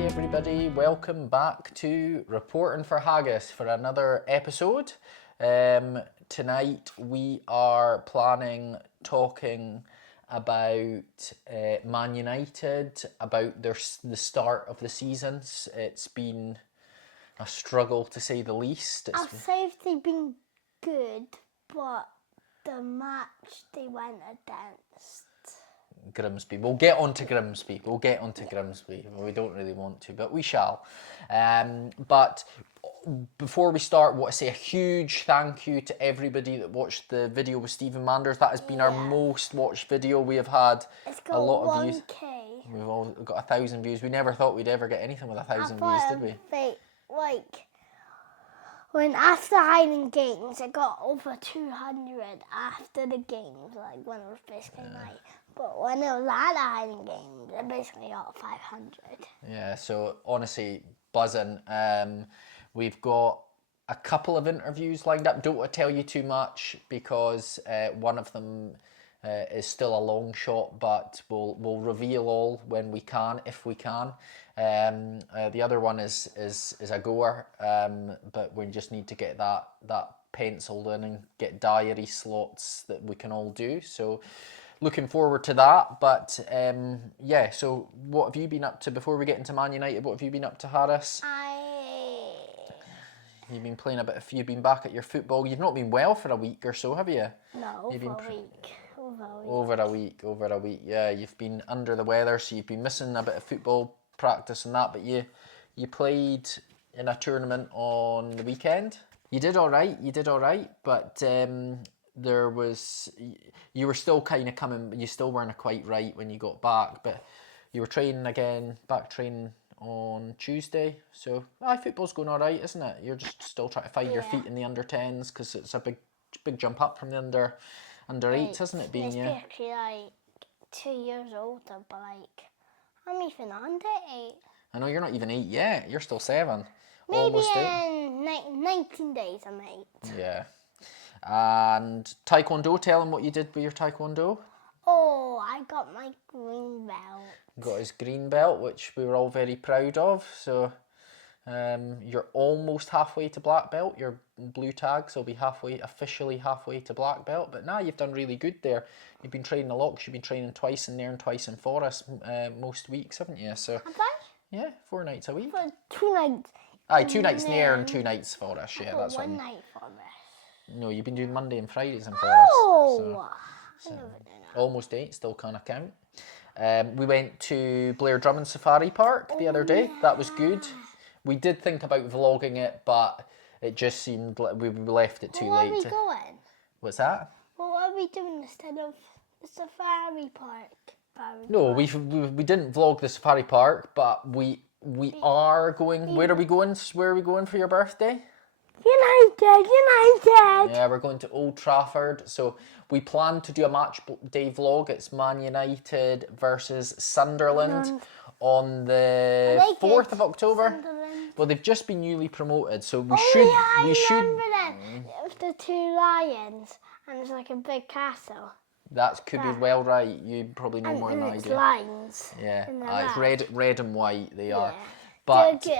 Hi everybody, welcome back to Reporting for Haggis for another episode. Tonight we are talking about Man United, about the start of the seasons. It's been a struggle to say the least. I'll say they've been good, but the match they went against. Grimsby. We'll get on to Grimsby. We don't really want to, but we shall. But before we start, I want to say a huge thank you to everybody that watched the video with Stephen Manders. That has been our most watched video. We have had a lot of views. We've all got 1,000 views. We never thought we'd ever get anything with 1,000 views, did we? When after hiding games, it got over 200 after the games, like when it was basically night. But when it was at the hiding games, it basically got 500. Yeah, so honestly, buzzing. We've got a couple of interviews lined up. Don't want to tell you too much because one of them is still a long shot, but we'll reveal all when we can, if we can. The other one is a goer, but we just need to get that penciled in and get diary slots that we can all do. So looking forward to that. But so what have you been up to before we get into Man United? What have you been up to, Harris? You've been playing you've been back at your football. You've not been well for a week or so, have you? No, over a week. Over a week. Yeah, you've been under the weather, so you've been missing a bit of football practice and that. But you played in a tournament on the weekend. You did all right. But you were still kind of coming. You still weren't quite right when you got back. But you were training again, back training on Tuesday. So football's going all right, isn't it? You're just still trying to find your feet in the under 10s because it's a big jump up from the under 8s, isn't it? Being basically like 2 years older, but like I'm even under 8. I know you're not even 8 yet. You're still 7. Maybe almost 8. in 19 days I'm 8. Yeah. And Taekwondo, tell him what you did with your Taekwondo. Oh, I got my green belt. Got his green belt, which we were all very proud of. So you're almost halfway to black belt. Your blue tags will be officially halfway to black belt. But now you've done really good there. You've been training a lot because you've been training twice in there and twice in Forest most weeks, haven't you? So have I? Yeah, 4 nights a week. For 2 nights. 2 nights near and 2 nights Forest. Yeah, that's one night Forest. No, you've been doing Monday and Fridays in Forest. Oh, so almost 8, still can't account. We went to Blair Drummond Safari Park the other day. That was good. We did think about vlogging it, but it just seemed like we left it too late. Where are we going? What's that? Well, what are we doing instead of the safari park? No, we didn't vlog the safari park, but we are going. Where are we going? Where are we going for your birthday? United. Yeah, we're going to Old Trafford. So we plan to do a match day vlog. It's Man United versus Sunderland on the 4th of October. Sunderland. Well, they've just been newly promoted, so we I should. remember that. With the 2 lions and it's like a big castle. That could be well right. You probably know more than I it's do. Lines. Yeah, it's red and white. They are. Yeah. But good.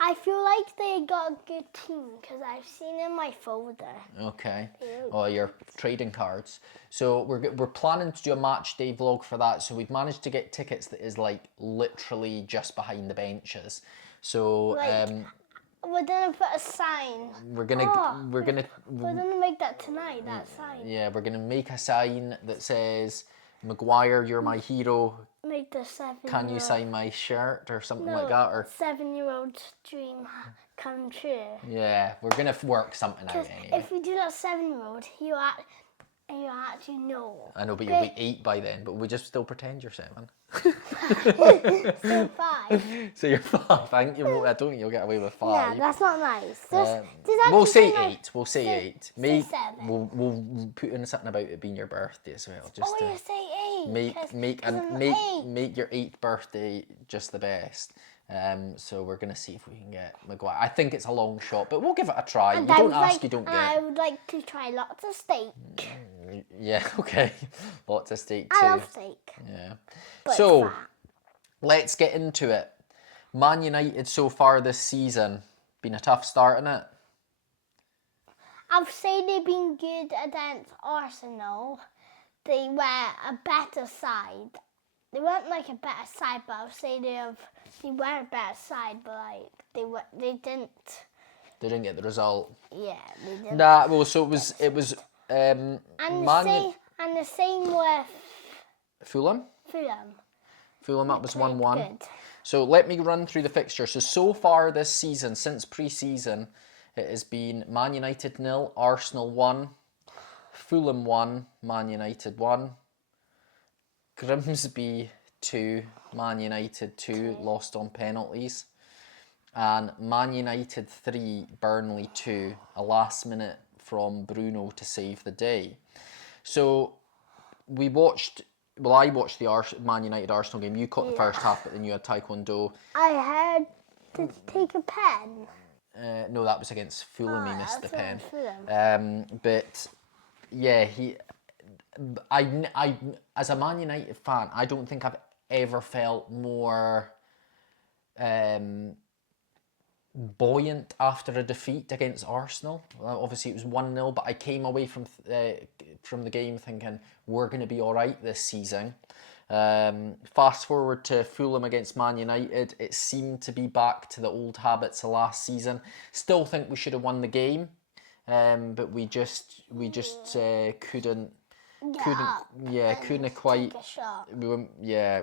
I feel like they got a good team because I've seen in my folder. Okay. Oh, your trading cards. So we're planning to do a match day vlog for that. So we've managed to get tickets that is like literally just behind the benches. So we're gonna put a sign. We're gonna make that tonight. That sign. Yeah, we're gonna make a sign that says, "Maguire, you're my hero. Make the 7-year-old. Can you sign my shirt?" or something like that, or 7-year-old's dream come true. Yeah, we're gonna work something out anyway. If we do that 7-year-old, you actually know. I know, but you'll be 8 by then. But we just still pretend you're 7. Still 5. So you're 5. I don't think you'll get away with 5. Yeah, that's not nice. We'll say 8. We'll say 8. Say 7. We'll put in something about it being your birthday as well. Just you say 8. Make your 8th birthday just the best. So we're gonna see if we can get Maguire. I think it's a long shot, but we'll give it a try. You don't ask, you don't get. I would like to try lots of steak. Yeah, okay. Lots of steak too. I love steak. Yeah. But so let's get into it. Man United so far this season, been a tough start in it. I've said they've been good against Arsenal. They were a better side. They weren't like a better side, but I'll say they were a better side, but like they didn't. They didn't get the result. Yeah, they didn't. Nah, well, so it was And the same with Fulham. Fulham. That was 1-1. Good. So let me run through the fixture. So far this season, since pre-season, it has been Man United 0, Arsenal 1, Fulham 1, Man United 1, Grimsby 2, Man United 2, lost on penalties, and Man United 3, Burnley 2, a last minute from Bruno to save the day. So I watched the Man United Arsenal game. You caught the first half, but then you had Taekwondo. I had to take a pen. No, that was against Fulham. He missed the pen. Fulham. But yeah, I as a Man United fan, I don't think I've ever felt more buoyant after a defeat against Arsenal. Obviously, it was 1-0, but I came away from the game thinking we're going to be all right this season. Fast forward to Fulham against Man United, it seemed to be back to the old habits of last season. Still think we should have won the game, but we just couldn't quite. Take a shot.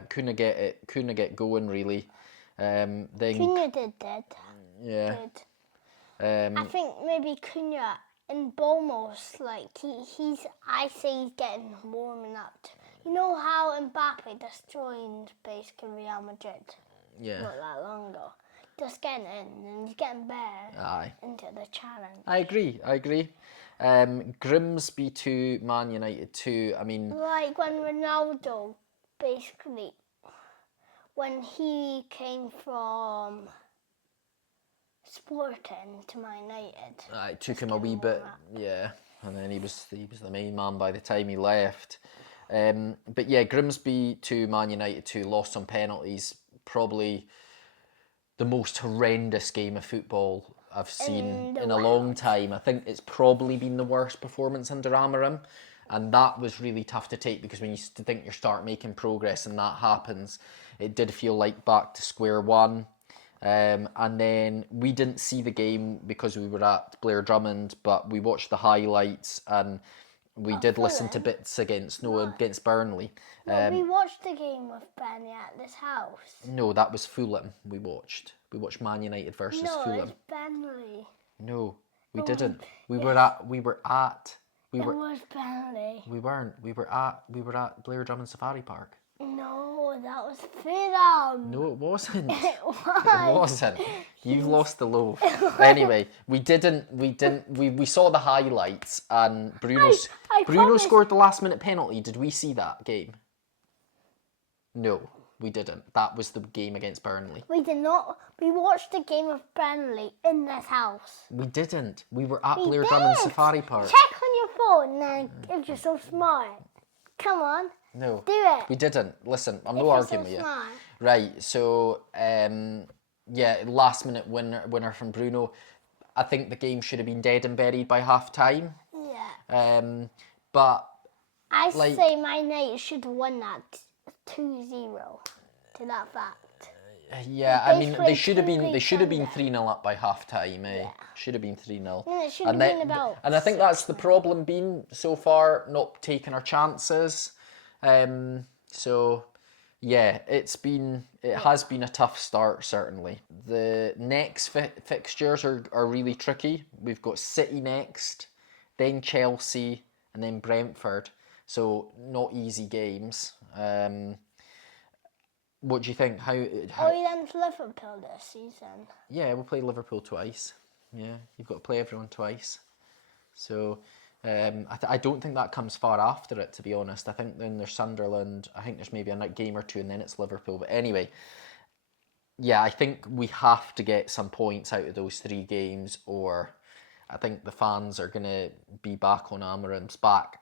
Couldn't get going really. Then Cunha did that. yeah. Good. I think maybe Cunha and Bomos, like I say he's getting warming up. You know how Mbappe destroyed basically Real Madrid Yeah. not that long ago? Just getting in and he's getting better Aye. into the challenge. I agree. Grimsby 2, Man United 2. I mean, Like when Ronaldo, basically, when he came from Sporting to Man United. it took him a wee bit, yeah, and then he was the main man by the time he left. But yeah, Grimsby 2, Man United 2, lost on penalties. Probably the most horrendous game of football I've seen in a long time. I think it's probably been the worst performance under Amarim, and that was really tough to take because when you think you start making progress and that happens, it did feel like back to square one. And then we didn't see the game because we were at Blair Drummond, but we watched the highlights and we did listen to bits against Burnley. We watched the game with Benny at this house. No, that was Fulham. We watched Man United versus Fulham. No, it's Bentley. No, we didn't. We It was Bentley. We weren't. We were at Blair Drummond Safari Park. No, that was Fulham. No, it wasn't. It was. It wasn't. You've lost the loaf. Anyway, we saw the highlights and Bruno promise. scored the last minute penalty. Did we see that game? No, we didn't. That was the game against Burnley. We did not. We watched the game of Burnley in this house. We didn't. We were at Blair Drummond Safari Park. Check on your phone now if you're so smart. Come on. No. Do it. We didn't. Listen, I'm If not you're arguing so with you. smart. Right, so last minute winner from Bruno. I think the game should have been dead and buried by half time. Yeah. But I say my United should have won that 2-0 to that fact. yeah, I mean they basically should have been two 3-0 up by half time, eh? Yeah. Should have been 3-0. Yeah, it should have been about and I think that's the problem been so far, not taking our chances. So yeah, it has been a tough start certainly. The next fixtures are really tricky. We've got City next, then Chelsea, and then Brentford. So not easy games. What do you think? How Are we then to Liverpool this season? Yeah, we'll play Liverpool twice. Yeah, you've got to play everyone twice. So I don't think that comes far after it, to be honest. I think then there's Sunderland. I think there's maybe a night game or two, and then it's Liverpool. But anyway, yeah, I think we have to get some points out of those 3 games, or I think the fans are gonna be back on Amarim's back.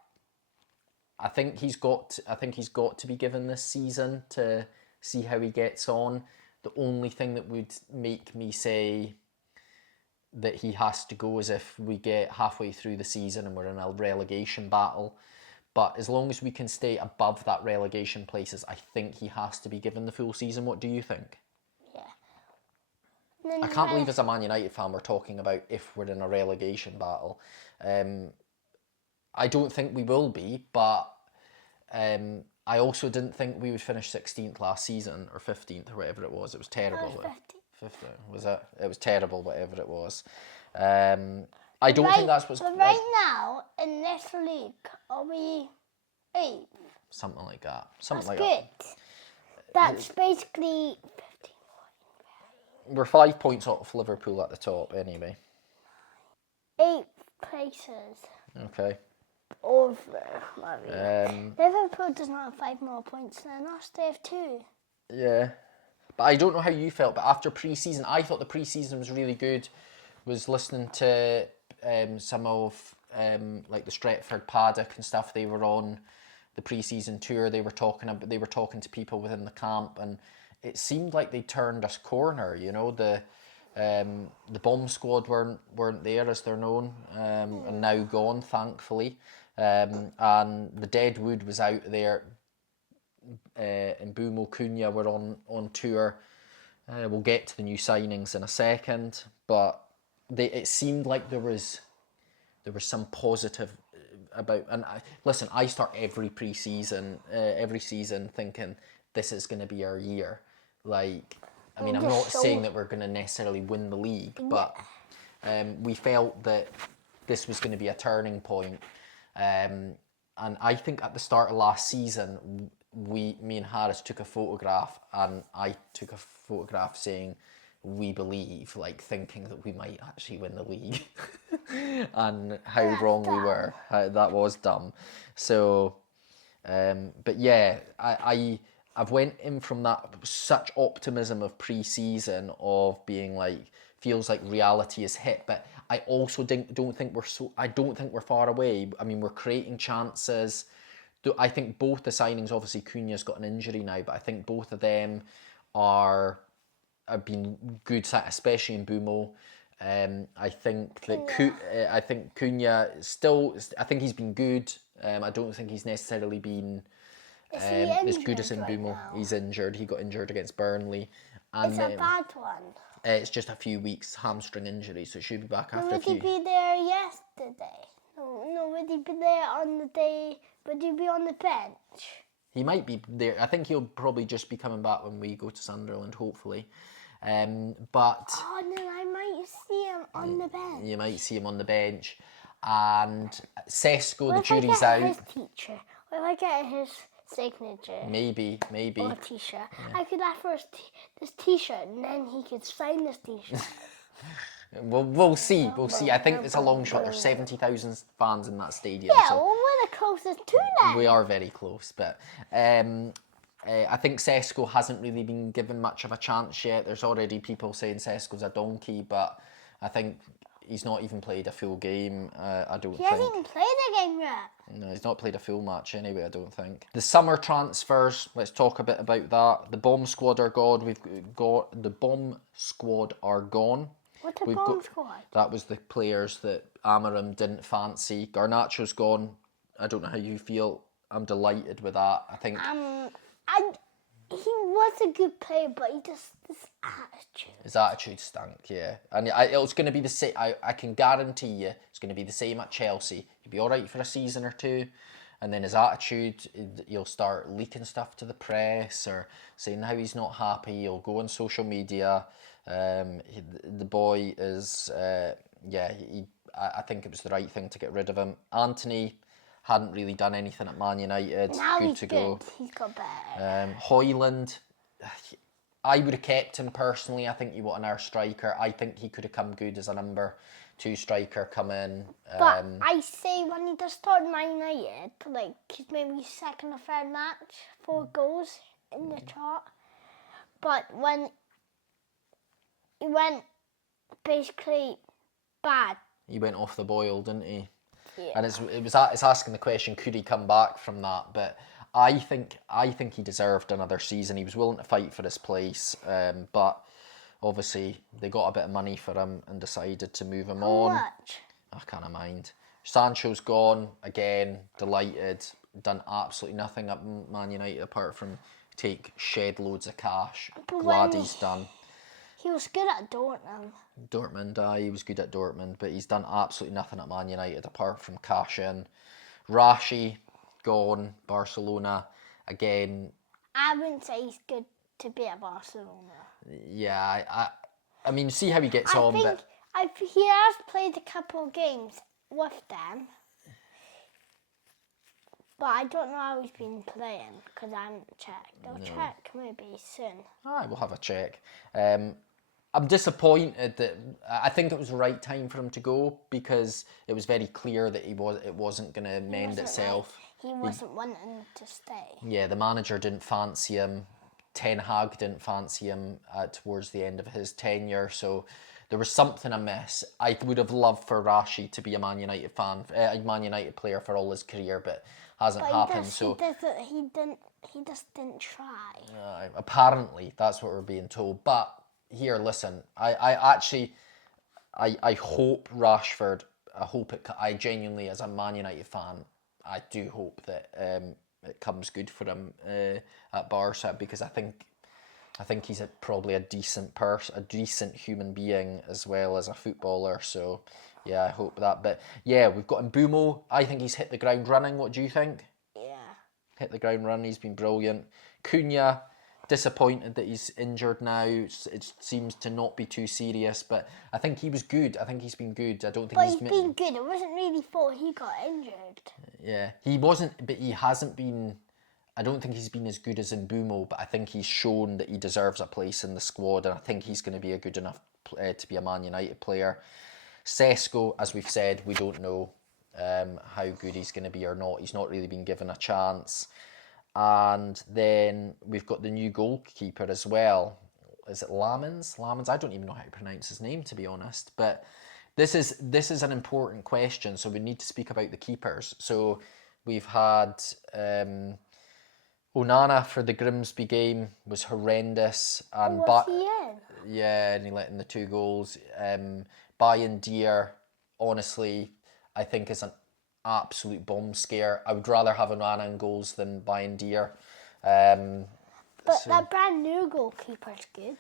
I think he's got to be given this season to see how he gets on. The only thing that would make me say that he has to go is if we get halfway through the season and we're in a relegation battle. But as long as we can stay above that relegation places, I think he has to be given the full season. What do you think? Yeah. I can't believe as a Man United fan we're talking about if we're in a relegation battle. I don't think we will be, but I also didn't think we would finish 16th last season, or 15th, or whatever it was. It was terrible. 15th, was it? It was terrible, whatever it was. I don't think that's what's... But right now, in this league, are we 8th? Something like that. Something That's like good. That's basically 15. We're 5 points off Liverpool at the top, anyway. 8 places. Okay. Over. Liverpool does not have 5 more points than us. They have 2. Yeah. But I don't know how you felt, but after pre-season, I thought the pre-season was really good. Was listening to some of like the Stretford Paddock and stuff. They were on the pre-season tour. They were talking to people within the camp, and it seemed like they turned us corner. You know, the bomb squad weren't there as they're known, and now gone, thankfully. And the dead wood was out there. And Bumo Cunha were on tour. We'll get to the new signings in a second, but it seemed like there was some positive about. And I start every season thinking this is going to be our year. Like, I mean, I'm not saying that we're going to necessarily win the league, but we felt that this was going to be a turning point. And I think at the start of last season, me and Harris took a photograph, and I took a photograph saying, "We believe," like thinking that we might actually win the league, and how wrong we were. That was dumb. So, but yeah, I've went in from that such optimism of pre-season of being like, feels like reality is hit, but I also don't think we're far away. I mean, we're creating chances. I think both the signings, obviously Cunha's got an injury now, but I think both of them have been good, especially in Bumo. I think that I think Cunha still. I think he's been good. I don't think he's necessarily been as good as in Bumo. Now? He's injured. He got injured against Burnley. And It's a bad one. It's just a few weeks hamstring injury, so he should be back after a few. Would he be there yesterday? No, would he be there on the day? Would he be on the bench? He might be there. I think he'll probably just be coming back when we go to Sunderland, hopefully. But oh, then I might see him on the bench. You might see him on the bench. And Sesko, the What jury's if I out. get his teacher? What if I get his signature? Maybe. Or a t-shirt. Yeah. I could ask for this t-shirt, and then he could sign this t-shirt. We'll see. I think it's a long shot. There's 70,000 fans in that stadium. Yeah, so well, we're the closest to them. we are very close, but I think Sesko hasn't really been given much of a chance yet. There's already people saying Sesko's a donkey, but I think he's not even played a full game. I don't think. He hasn't even played a game yet. No, he's not played a full match anyway, I don't think. The summer transfers, let's talk a bit about that. The bomb squad are gone. We've got the bomb squad are gone. What's a bomb squad? That was the players that Amarim didn't fancy. Garnacho's gone. I don't know how you feel. I'm delighted with that. I think... he was a good player, but his attitude. His attitude stank, yeah. And it's going to be the same. I can guarantee you it's going to be the same at Chelsea. He'll be all right for a season or two, and then his attitude, he'll start leaking stuff to the press or saying how he's not happy. He'll go on social media. The boy is, I think it was the right thing to get rid of him. Anthony hadn't really done anything at Man United. Now good he's to good. go. He's got better. Hoyland, I would have kept him personally. I think you want an air striker. I think he could have come good as a number 2 striker, come in. But I say when he does start Man United, like he's maybe second or third match, 4 goals in the chart. But when he went basically bad. He went off the boil, didn't he? Yeah. And it's asking the question, could he come back from that? But I think he deserved another season. He was willing to fight for his place, but obviously they got a bit of money for him and decided to move him on. How much? I can't mind. Sancho's gone again. Delighted. Done absolutely nothing at Man United apart from shed loads of cash. But Glad when he's done. He was good at Dortmund. Dortmund, he was good at Dortmund, but he's done absolutely nothing at Man United apart from cash in. Rashi, gone. Barcelona, again. I wouldn't say he's good to be at Barcelona. Yeah, I mean, see how he gets on. But he has played a couple of games with them. But I don't know how he's been playing because I haven't checked. I'll check maybe soon. I will have a check. I'm disappointed that I think it was the right time for him to go because it was very clear that it wasn't going to mend itself. He wasn't wanting to stay. Yeah, the manager didn't fancy him. Ten Hag didn't fancy him towards the end of his tenure, so there was something amiss. I would have loved for Rashi to be a Man United a Man United player for all his career, but hasn't happened. He just didn't try. Apparently, that's what we're being told. But here, listen, I hope Rashford. I genuinely, as a Man United fan, I do hope that it comes good for him at Barca because I think he's probably a decent person, a decent human being as well as a footballer. So yeah, I hope that. But yeah, we've got Mbumo. I think he's hit the ground running. What do you think? Yeah. Hit the ground running. He's been brilliant. Cunha, disappointed that he's injured now. It seems to not be too serious, but I think he was good. I think he's been good. I don't think he's been good. It wasn't really thought he got injured. Yeah, he wasn't, but he hasn't been. I don't think he's been as good as Mbumo, but I think he's shown that he deserves a place in the squad, and I think he's going to be a good enough to be a Man United player. Sesko, as we've said, we don't know how good he's going to be or not. He's not really been given a chance. And then we've got the new goalkeeper as well. Is it Lamens? I don't even know how to pronounce his name, to be honest. But this is an important question, so we need to speak about the keepers. So we've had Onana for the Grimsby game was horrendous. And was he in? Yeah, and he let in the 2 goals. Bayern Deer, honestly, I think is an absolute bomb scare. I would rather have Onana in goals than Bayern Deer. But that brand new goalkeeper's good.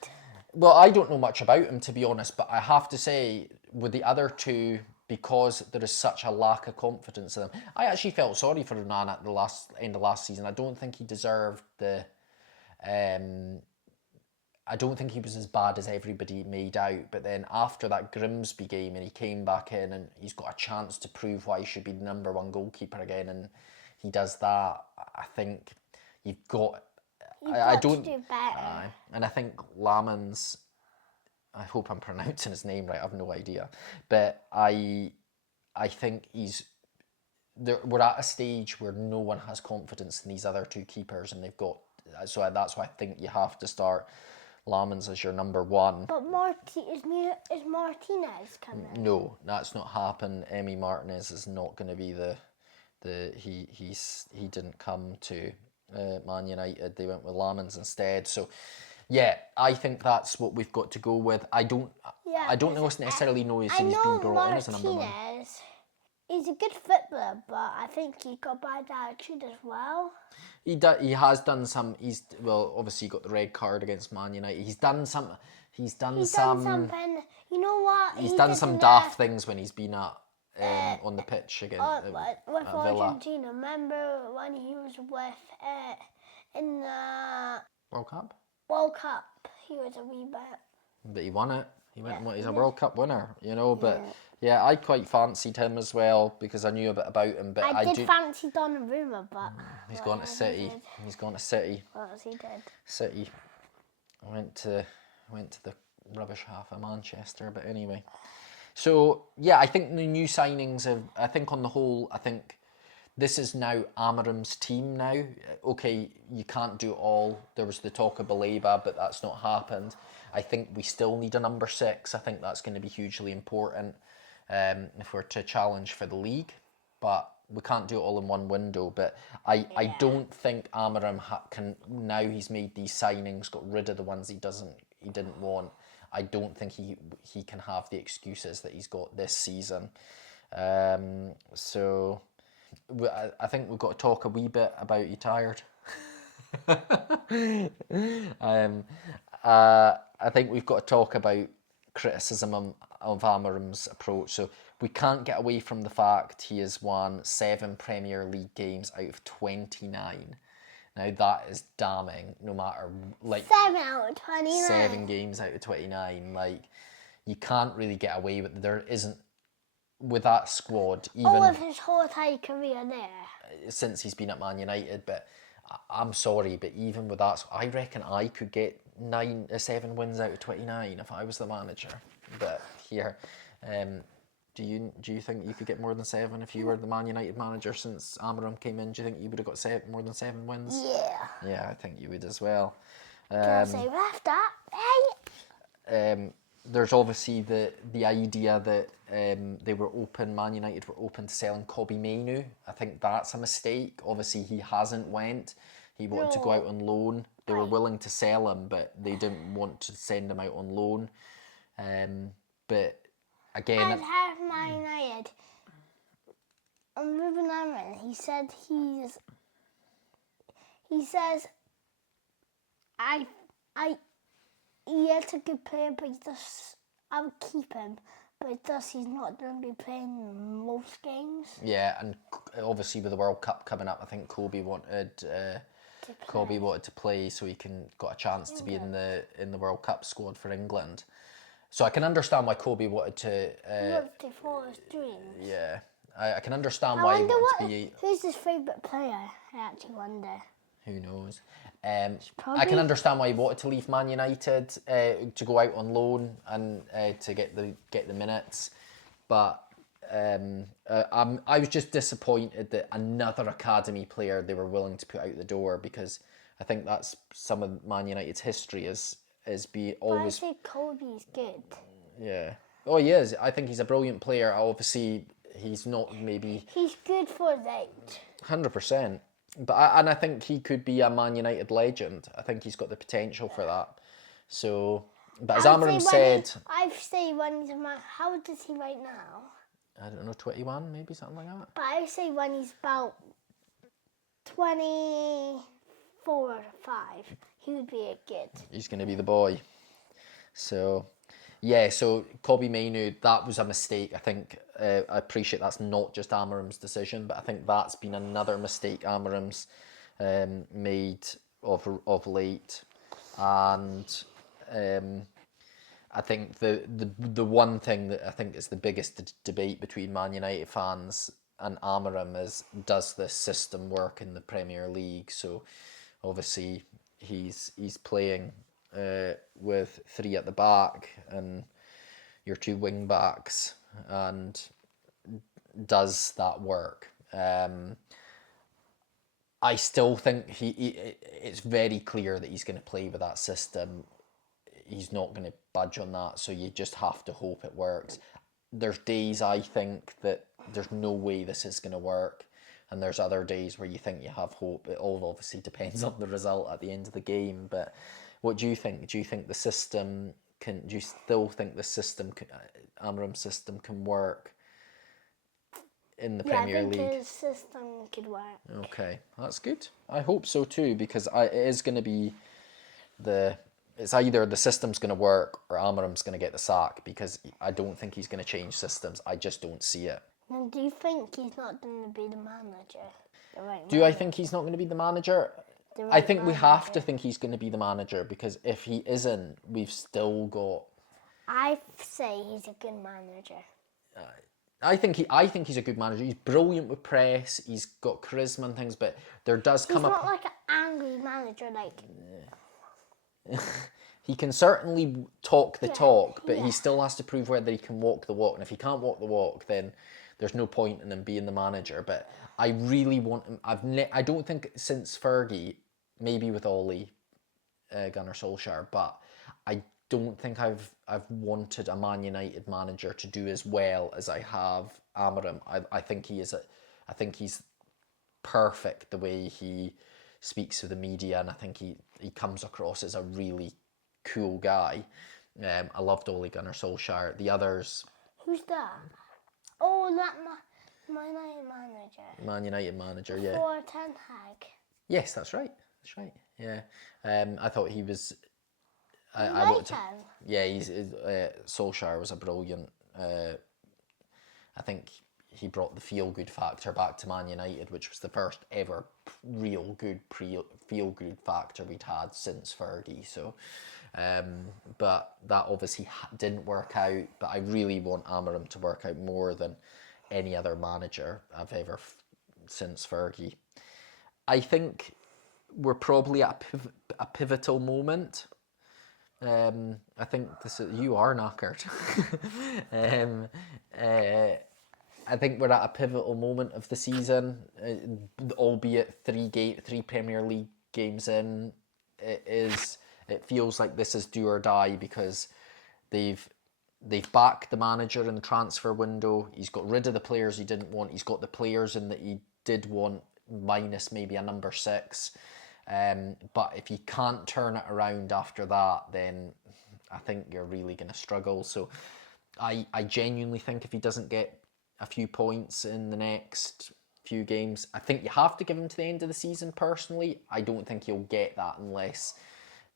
Well, I don't know much about him, to be honest, but I have to say, with the other two, because there is such a lack of confidence in them, I actually felt sorry for Onana at the end of last season. I don't think he deserved the... I don't think he was as bad as everybody made out, but then after that Grimsby game and he came back in and he's got a chance to prove why he should be the number 1 goalkeeper again, and he does that, I think you've got... I don't do better. And I think Lamens, I hope I'm pronouncing his name right, I have no idea, but I think we're at a stage where no one has confidence in these other 2 keepers, and they've got... So that's why I think you have to start Lamens as your number 1. But is Martinez coming? No, that's not happened. Emi Martinez is not going to be he didn't come to Man United. They went with Lamens instead. So yeah, I think that's what we've got to go with. I don't necessarily know he's been brought in as a number 1. He's a good footballer, but I think he got bad attitude as well. He has done some. Obviously he got the red card against Man United. He's done some. You know what? He's done some daft things when he's been on the pitch again with Argentina. Remember when he was with in the World Cup? World Cup, he was a wee bit. But he won it. He's a World Cup winner, But yeah, I quite fancied him as well because I knew a bit about him. But I did fancy Donnarumma, but he's gone to City. He's gone to City. What else he did? City. I went to the rubbish half of Manchester, but anyway. So yeah, I think the new signings I think on the whole, I think this is now Amarim's team now. Okay, you can't do it all. There was the talk of Baleba, but that's not happened. I think we still need a number 6. I think that's going to be hugely important if we're to challenge for the league. but we can't do it all in one window. But I don't think Amarim can, now he's made these signings, got rid of the ones he didn't want. I don't think he can have the excuses that he's got this season. So I think we've got to talk a wee bit about you tired. I think we've got to talk about criticism of Amarim's approach. So we can't get away from the fact he has won 7 Premier League games out of 29. Now that is damning, no matter, like, 7 out of 29. 7 games out of 29. Like, you can't really get away with, there isn't, with that squad, even All of his whole entire career there. since he's been at Man United. But I'm sorry, but even with that, I reckon I could get 7 wins out of 29 if I was the manager. But here, do you think you could get more than 7 if you were the Man United manager since Amarim came in? Do you think you would have got more than 7 wins? Yeah. Yeah, I think you would as well. Don't say ref that. Hey. There's obviously the idea that Man United were open to selling Kobbie Mainoo. I think that's a mistake. Obviously, he hasn't went. He wanted to go out on loan. They were willing to sell him, but they didn't want to send him out on loan. But again, I'd have Man United. On Ruben Amorim, he says he is a good player, but I would keep him. But he's not going to be playing most games. yeah, and obviously with the World Cup coming up, I think Kobbie wanted to play so he got a chance to be in the World Cup squad for England. So I can understand why Kobbie wanted to. Wanted to follow his dreams. Yeah, I can understand why he wanted to be. Who's his favourite player? I actually wonder. Who knows? I can understand why he wanted to leave Man United to go out on loan and to get the minutes, but I was just disappointed that another academy player they were willing to put out the door, because I think that's some of Man United's history is be always. I say Kobbie's good. Yeah. Oh, he is. I think he's a brilliant player. Obviously, he's not maybe. He's good for his age. 100%. But I think he could be a Man United legend. I think he's got the potential for that. So, but as Amarim said, I'd say when he's a man. How old is he right now? I don't know, 21, maybe something like that. But I say when he's about 24 or 5, he would be a good. He's going to be the boy. So, yeah. So Kobbie Mainoo, that was a mistake. I think I appreciate that's not just Amarim's decision, but I think that's been another mistake Amarim's made of late. And I think the one thing that I think is the biggest debate between Man United fans and Amarim is, does this system work in the Premier League? So obviously he's playing with 3 at the back and your 2 wing backs, and does that work? I still think it's very clear that he's going to play with that system. He's not going to budge on that, so you just have to hope it works. There's days I think that there's no way this is going to work, and there's other days where you think you have hope. It all obviously depends on the result at the end of the game. But what do you think? Do you think the system can? Do you still think the system, Amarim's system, can work in the Premier League? I think his system could work. Okay, that's good. I hope so too, because it is going to be it's either the system's going to work or Amarim's going to get the sack, because I don't think he's going to change systems. I just don't see it. And do you think he's not going to be the manager? Do I think he's not going to be the manager? I think we have to think he's going to be the manager, because if he isn't, we've still got. I say he's a good manager. I think he's a good manager. He's brilliant with press. He's got charisma and things, but there does come He's not like an angry manager, like. He can certainly talk the talk, but he still has to prove whether he can walk the walk. And if he can't walk the walk, then there's no point in him being the manager. But I really want him. I don't think since Fergie, maybe with Ollie Gunnar Solskjaer, but I don't think I've wanted a Man United manager to do as well as I have Amarim. I think he is I think he's perfect the way he speaks to the media, and I think he comes across as a really cool guy. I loved Ole Gunnar Solskjaer. The others... Who's that? Oh, that Man United manager. Man United manager, yeah. For Ten Hag. Yes, that's right. That's right. Yeah. I thought he was... I like him. Yeah, Solskjaer was a brilliant... I think he brought the feel-good factor back to Man United, which was the first ever real good feel-good factor we'd had since Fergie. So, but that obviously didn't work out. But I really want Amorim to work out more than any other manager I've ever since Fergie. I think we're probably at a pivotal moment. I think you are knackered. I think we're at a pivotal moment of the season, albeit three Premier League games in. It feels like this is do or die because they've backed the manager in the transfer window. He's got rid of the players he didn't want. He's got the players in that he did want, minus maybe a number 6. But if you can't turn it around after that, then I think you're really going to struggle. So I genuinely think if he doesn't get a few points in the next few games, I think you have to give him to the end of the season personally. I don't think he'll get that unless,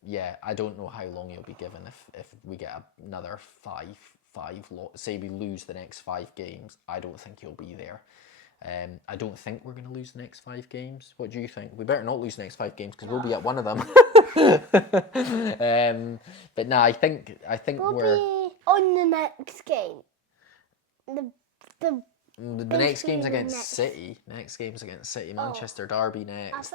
I don't know how long he'll be given if we get another say we lose the next 5 games. I don't think he'll be there. I don't think we're going to lose the next 5 games. What do you think? We better not lose the next 5 games because we'll be at one of them. But no, I think We'll we're be on the next game. the next game's against City. Next game's against City. Manchester Derby next.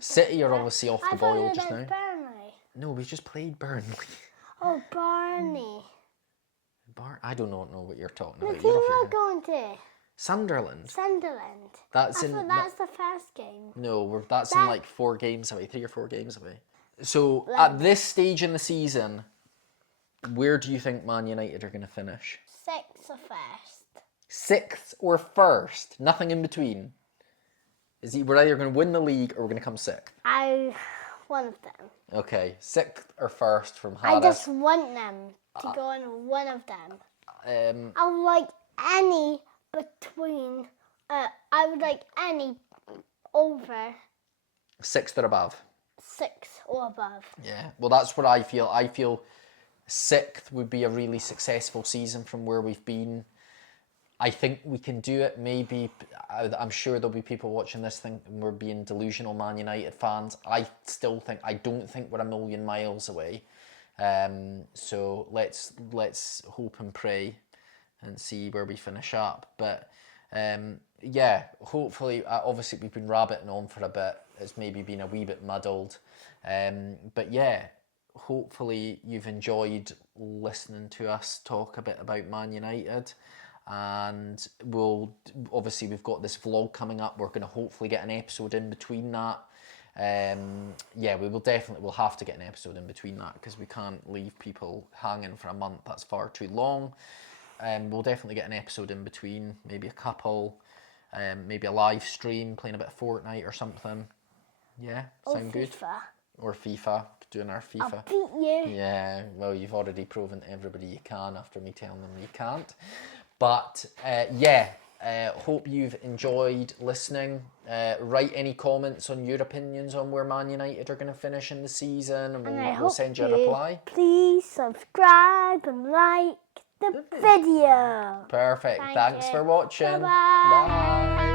City are obviously off the boil just now. Burnley. No, we just played Burnley. Oh, Barney. I do not know what you're talking The about. team we're going to. Sunderland. Sunderland. That's I thought that's the first game. No, that's in like 4 games away, 3 or 4 games away. So at this stage in the season, where do you think Man United are going to finish? 6th or 1st. 6th or 1st? Nothing in between. We're either going to win the league or we're going to come 6th. One of them. Okay, 6th or 1st from Haggis. I just want them to go on one of them. I would like any between. I would like any over 6th or above. 6 or above. Yeah, well, that's what I feel. I feel 6th would be a really successful season from where we've been. I think we can do it. Maybe, I'm sure there'll be people watching this thinking we're being delusional Man United fans. I don't think we're a million miles away. So let's hope and pray and see where we finish up. But hopefully, obviously we've been rabbiting on for a bit. It's maybe been a wee bit muddled. But yeah, hopefully you've enjoyed listening to us talk a bit about Man United. And we've got this vlog coming up. We're going to hopefully get an episode in between that. We'll have to get an episode in between that because we can't leave people hanging for a month. That's far too long. We'll definitely get an episode in between, maybe a couple, maybe a live stream playing a bit of Fortnite or something. Yeah, sound good? Or FIFA, doing our FIFA. I'll beat you. Yeah, well, you've already proven to everybody you can after me telling them you can't. But hope you've enjoyed listening. Write any comments on your opinions on where Man United are going to finish in the season, and we'll send you a reply. Please subscribe and like the video. Perfect. Thanks for watching. Bye-bye. Bye.